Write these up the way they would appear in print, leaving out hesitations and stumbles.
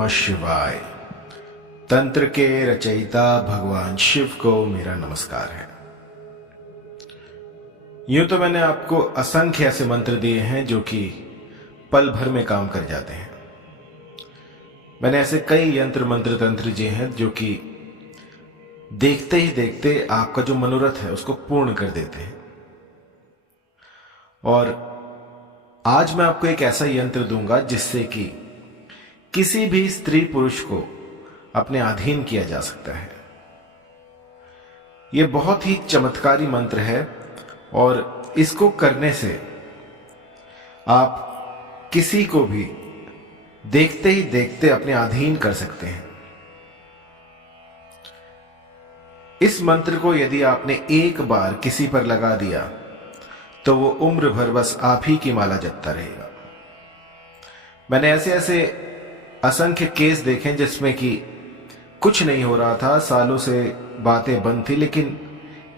नमः शिवाय। तंत्र के रचयिता भगवान शिव को मेरा नमस्कार है। यूं तो मैंने आपको असंख्य ऐसे मंत्र दिए हैं जो कि पल भर में काम कर जाते हैं। मैंने ऐसे कई यंत्र मंत्र तंत्र दिए हैं जो कि देखते ही देखते आपका जो मनोरथ है उसको पूर्ण कर देते हैं। और आज मैं आपको एक ऐसा यंत्र दूंगा जिससे कि किसी भी स्त्री पुरुष को अपने अधीन किया जा सकता है। यह बहुत ही चमत्कारी मंत्र है और इसको करने से आप किसी को भी देखते ही देखते अपने अधीन कर सकते हैं। इस मंत्र को यदि आपने एक बार किसी पर लगा दिया तो वो उम्र भर बस आप ही की माला जपता रहेगा। मैंने ऐसे ऐसे असंख्य केस देखे जिसमें कि कुछ नहीं हो रहा था, सालों से बातें बंद थी, लेकिन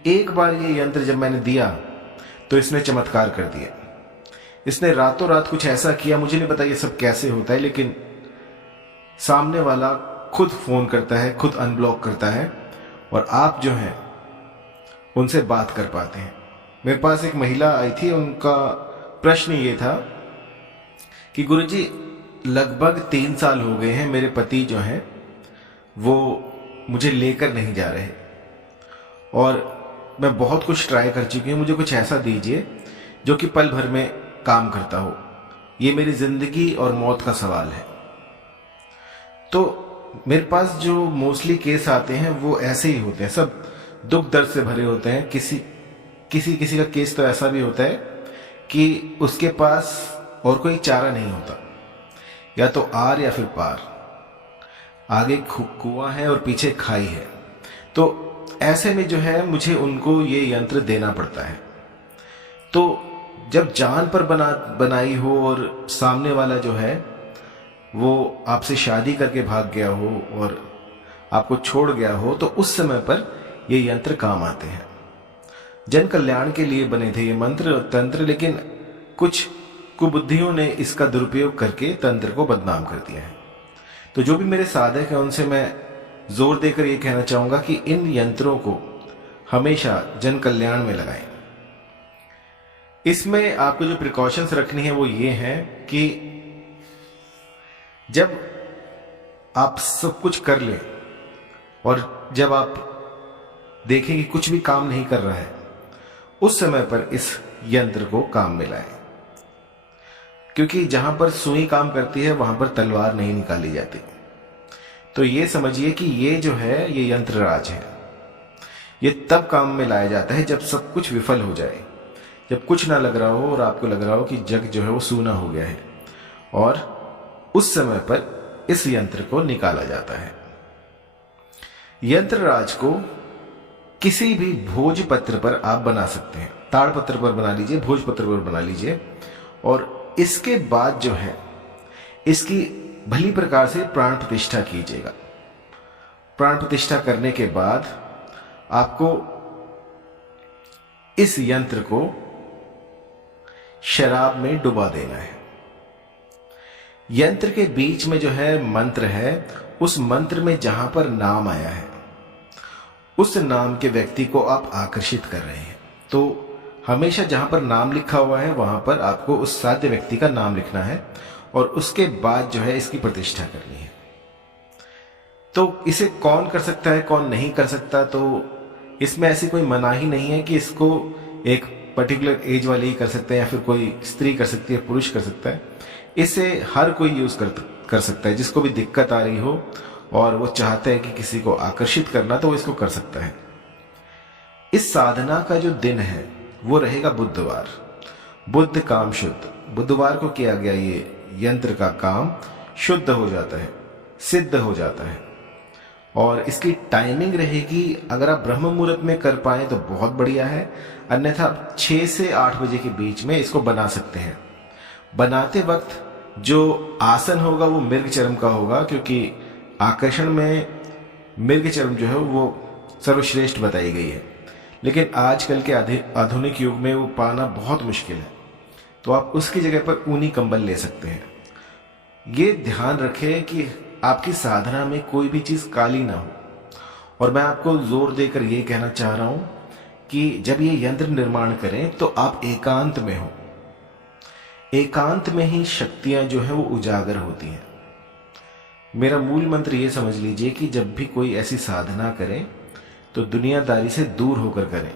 एक बार ये यंत्र जब मैंने दिया तो इसने चमत्कार कर दिया। इसने रातों रात कुछ ऐसा किया, मुझे नहीं पता ये सब कैसे होता है, लेकिन सामने वाला खुद फोन करता है, खुद अनब्लॉक करता है और आप जो हैं उनसे बात कर पाते हैं। मेरे पास एक महिला आई थी, उनका प्रश्न ये था कि गुरुजी लगभग 3 साल हो गए हैं, मेरे पति जो हैं वो मुझे लेकर नहीं जा रहे और मैं बहुत कुछ ट्राई कर चुकी हूँ, मुझे कुछ ऐसा दीजिए जो कि पल भर में काम करता हो। ये मेरी जिंदगी और मौत का सवाल है। तो मेरे पास जो मोस्टली केस आते हैं वो ऐसे ही होते हैं, सब दुख दर्द से भरे होते हैं। किसी का केस तो ऐसा भी होता है कि उसके पास और कोई चारा नहीं होता, या तो आर या फिर पार, आगे कुआं है और पीछे खाई है। तो ऐसे में जो है मुझे उनको ये यंत्र देना पड़ता है। तो जब जान पर बनाई हो और सामने वाला जो है वो आपसे शादी करके भाग गया हो और आपको छोड़ गया हो, तो उस समय पर ये यंत्र काम आते हैं। जन कल्याण के लिए बने थे ये मंत्र तंत्र, लेकिन कुछ कुबुद्धियों ने इसका दुरुपयोग करके तंत्र को बदनाम कर दिया है। तो जो भी मेरे साधक हैं उनसे मैं जोर देकर ये कहना चाहूंगा कि इन यंत्रों को हमेशा जन कल्याण में लगाएं। इसमें आपको जो प्रिकॉशंस रखनी है वो ये है कि जब आप सब कुछ कर लें और जब आप देखें कि कुछ भी काम नहीं कर रहा है, उस समय पर इस यंत्र को काम में लाएं। क्योंकि जहां पर सुई काम करती है वहां पर तलवार नहीं निकाली जाती। तो ये समझिए कि ये जो है ये यंत्र राज है। ये तब काम में लाया जाता है जब सब कुछ विफल हो जाए, जब कुछ ना लग रहा हो और आपको लग रहा हो कि जग जो है वो सूना हो गया है, और उस समय पर इस यंत्र को निकाला जाता है। यंत्र राज को किसी भी भोजपत्र पर आप बना सकते हैं। ताड़पत्र पर बना लीजिए, भोजपत्र पर बना लीजिए, और इसके बाद जो है इसकी भली प्रकार से प्राण प्रतिष्ठा कीजिएगा। प्राण प्रतिष्ठा करने के बाद आपको इस यंत्र को शराब में डुबा देना है। यंत्र के बीच में जो है मंत्र है, उस मंत्र में जहां पर नाम आया है उस नाम के व्यक्ति को आप आकर्षित कर रहे हैं। तो हमेशा जहां पर नाम लिखा हुआ है वहां पर आपको उस साध्य व्यक्ति का नाम लिखना है और उसके बाद जो है इसकी प्रतिष्ठा करनी है। तो इसे कौन कर सकता है कौन नहीं कर सकता, तो इसमें ऐसी कोई मनाही नहीं है कि इसको एक पर्टिकुलर एज वाले ही कर सकते हैं या फिर कोई स्त्री कर सकती है, पुरुष कर सकता है। इसे हर कोई यूज कर सकता है। जिसको भी दिक्कत आ रही हो और वो चाहता है कि किसी को आकर्षित करना, तो वो इसको कर सकता है। इस साधना का जो दिन है वो रहेगा बुधवार। बुध काम शुद्ध, बुधवार को किया गया ये यंत्र का काम शुद्ध हो जाता है, सिद्ध हो जाता है। और इसकी टाइमिंग रहेगी, अगर आप ब्रह्म मुहूर्त में कर पाए तो बहुत बढ़िया है, अन्यथा 6 से 8 बजे के बीच में इसको बना सकते हैं। बनाते वक्त जो आसन होगा वो मृग चर्म का होगा, क्योंकि आकर्षण में मृग चर्म जो है वो सर्वश्रेष्ठ बताई गई है। लेकिन आजकल के आधुनिक युग में वो पाना बहुत मुश्किल है, तो आप उसकी जगह पर ऊनी कंबल ले सकते हैं। ये ध्यान रखें कि आपकी साधना में कोई भी चीज काली ना हो। और मैं आपको जोर देकर ये कहना चाह रहा हूं कि जब ये यंत्र निर्माण करें तो आप एकांत में हो। एकांत में ही शक्तियां जो है वो उजागर होती हैं। मेरा मूल मंत्र ये समझ लीजिए कि जब भी कोई ऐसी साधना करे तो दुनियादारी से दूर होकर करें।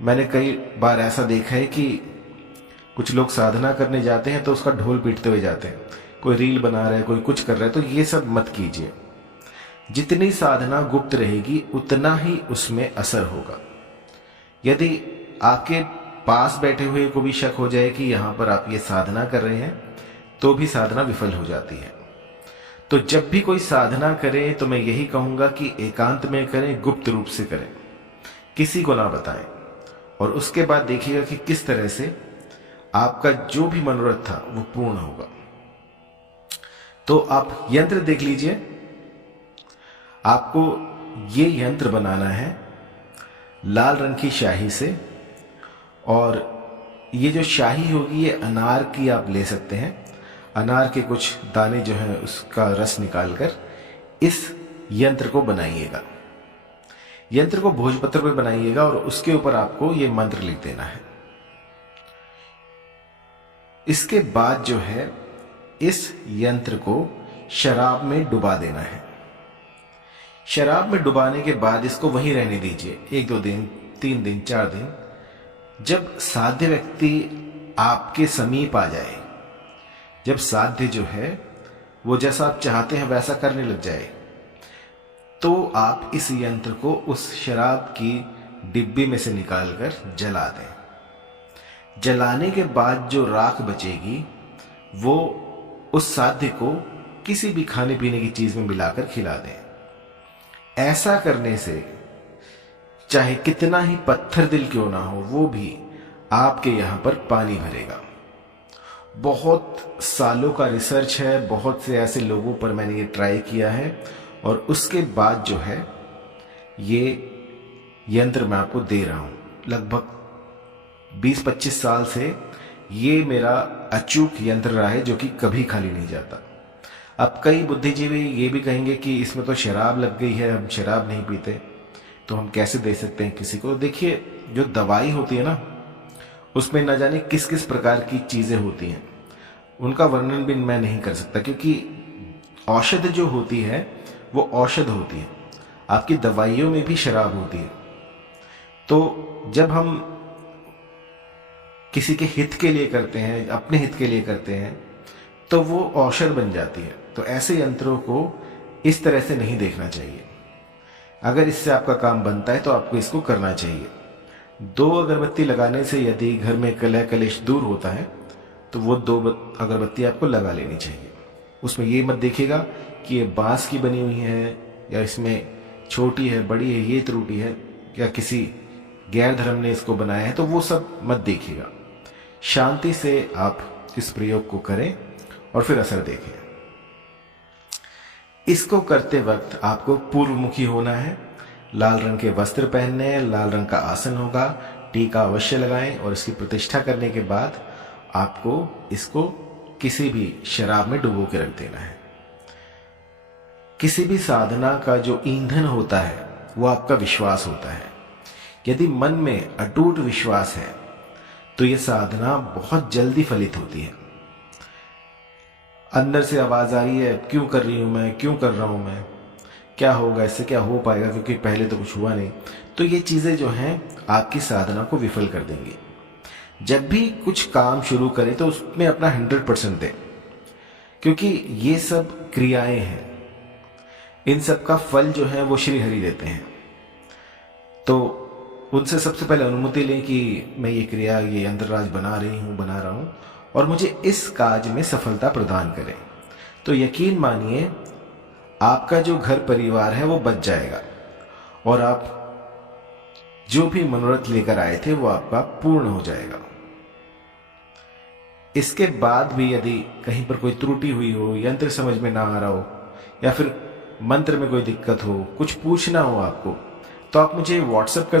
मैंने कई बार ऐसा देखा है कि कुछ लोग साधना करने जाते हैं तो उसका ढोल पीटते हुए जाते हैं, कोई रील बना रहा है, कोई कुछ कर रहा है। तो ये सब मत कीजिए। जितनी साधना गुप्त रहेगी उतना ही उसमें असर होगा। यदि आपके पास बैठे हुए को भी शक हो जाए कि यहां पर आप ये साधना कर रहे हैं तो भी साधना विफल हो जाती है। तो जब भी कोई साधना करे तो मैं यही कहूंगा कि एकांत में करें, गुप्त रूप से करें, किसी को ना बताएं। और उसके बाद देखिएगा कि किस तरह से आपका जो भी मनोरथ था वो पूर्ण होगा। तो आप यंत्र देख लीजिए। आपको ये यंत्र बनाना है लाल रंग की शाही से, और ये जो शाही होगी ये अनार की आप ले सकते हैं। अनार के कुछ दाने जो है उसका रस निकालकर इस यंत्र को बनाइएगा। यंत्र को भोजपत्र पे बनाइएगा और उसके ऊपर आपको ये मंत्र लिख देना है। इसके बाद जो है इस यंत्र को शराब में डुबा देना है। शराब में डुबाने के बाद इसको वहीं रहने दीजिए 1-2 दिन, 3 दिन, 4 दिन। जब साध्य व्यक्ति आपके समीप आ जाए, जब साध्य जो है वो जैसा आप चाहते हैं वैसा करने लग जाए, तो आप इस यंत्र को उस शराब की डिब्बी में से निकालकर जला दें। जलाने के बाद जो राख बचेगी वो उस साध्य को किसी भी खाने पीने की चीज में मिलाकर खिला दें। ऐसा करने से चाहे कितना ही पत्थर दिल क्यों ना हो, वो भी आपके यहां पर पानी भरेगा। बहुत सालों का रिसर्च है, बहुत से ऐसे लोगों पर मैंने ये ट्राई किया है, और उसके बाद जो है ये यंत्र मैं आपको दे रहा हूं। लगभग 20-25 साल से ये मेरा अचूक यंत्र रहा है जो कि कभी खाली नहीं जाता। अब कई बुद्धिजीवी ये भी कहेंगे कि इसमें तो शराब लग गई है, हम शराब नहीं पीते, तो हम कैसे दे सकते हैं किसी को। देखिए, जो दवाई होती है ना, उसमें न जाने किस किस प्रकार की चीजें होती हैं, उनका वर्णन भी मैं नहीं कर सकता, क्योंकि औषध जो होती है वो औषध होती है। आपकी दवाइयों में भी शराब होती है। तो जब हम किसी के हित के लिए करते हैं, अपने हित के लिए करते हैं, तो वो औषध बन जाती है। तो ऐसे यंत्रों को इस तरह से नहीं देखना चाहिए। अगर इससे आपका काम बनता है तो आपको इसको करना चाहिए। 2 अगरबत्ती लगाने से यदि घर में कलह कलेश दूर होता है तो वो 2 अगरबत्ती आपको लगा लेनी चाहिए। उसमें ये मत देखिएगा कि ये बांस की बनी हुई है या इसमें छोटी है, बड़ी है, ये त्रुटि है, या किसी गैर धर्म ने इसको बनाया है, तो वो सब मत देखिएगा। शांति से आप इस प्रयोग को करें और फिर असर देखें। इसको करते वक्त आपको पूर्वमुखी होना है, लाल रंग के वस्त्र पहनने हैं, लाल रंग का आसन होगा, टीका अवश्य लगाएं, और इसकी प्रतिष्ठा करने के बाद आपको इसको किसी भी शराब में डुबो के रख देना है। किसी भी साधना का जो ईंधन होता है वो आपका विश्वास होता है। यदि मन में अटूट विश्वास है तो यह साधना बहुत जल्दी फलित होती है। अंदर से आवाज आ रही है, क्यों कर रही हूं मैं, क्यों कर रहा हूं मैं, क्या होगा, इससे क्या हो पाएगा, क्योंकि पहले तो कुछ हुआ नहीं, तो ये चीजें जो हैं आपकी साधना को विफल कर देंगी। जब भी कुछ काम शुरू करें तो उसमें अपना 100% दें, क्योंकि ये सब क्रियाएं हैं, इन सब का फल जो है वो श्री हरि देते हैं। तो उनसे सबसे पहले अनुमति लें कि मैं ये क्रिया, ये यंत्रराज बना रहा हूं, और मुझे इस काज में सफलता प्रदान करें। तो यकीन मानिए आपका जो घर परिवार है वो बच जाएगा, और आप जो भी मनोरथ लेकर आए थे वो आपका पूर्ण हो जाएगा। इसके बाद भी यदि कहीं पर कोई त्रुटि हुई हो, यंत्र समझ में ना आ रहा हो, या फिर मंत्र में कोई दिक्कत हो, कुछ पूछना हो आपको, तो आप मुझे व्हाट्सएप कर सकते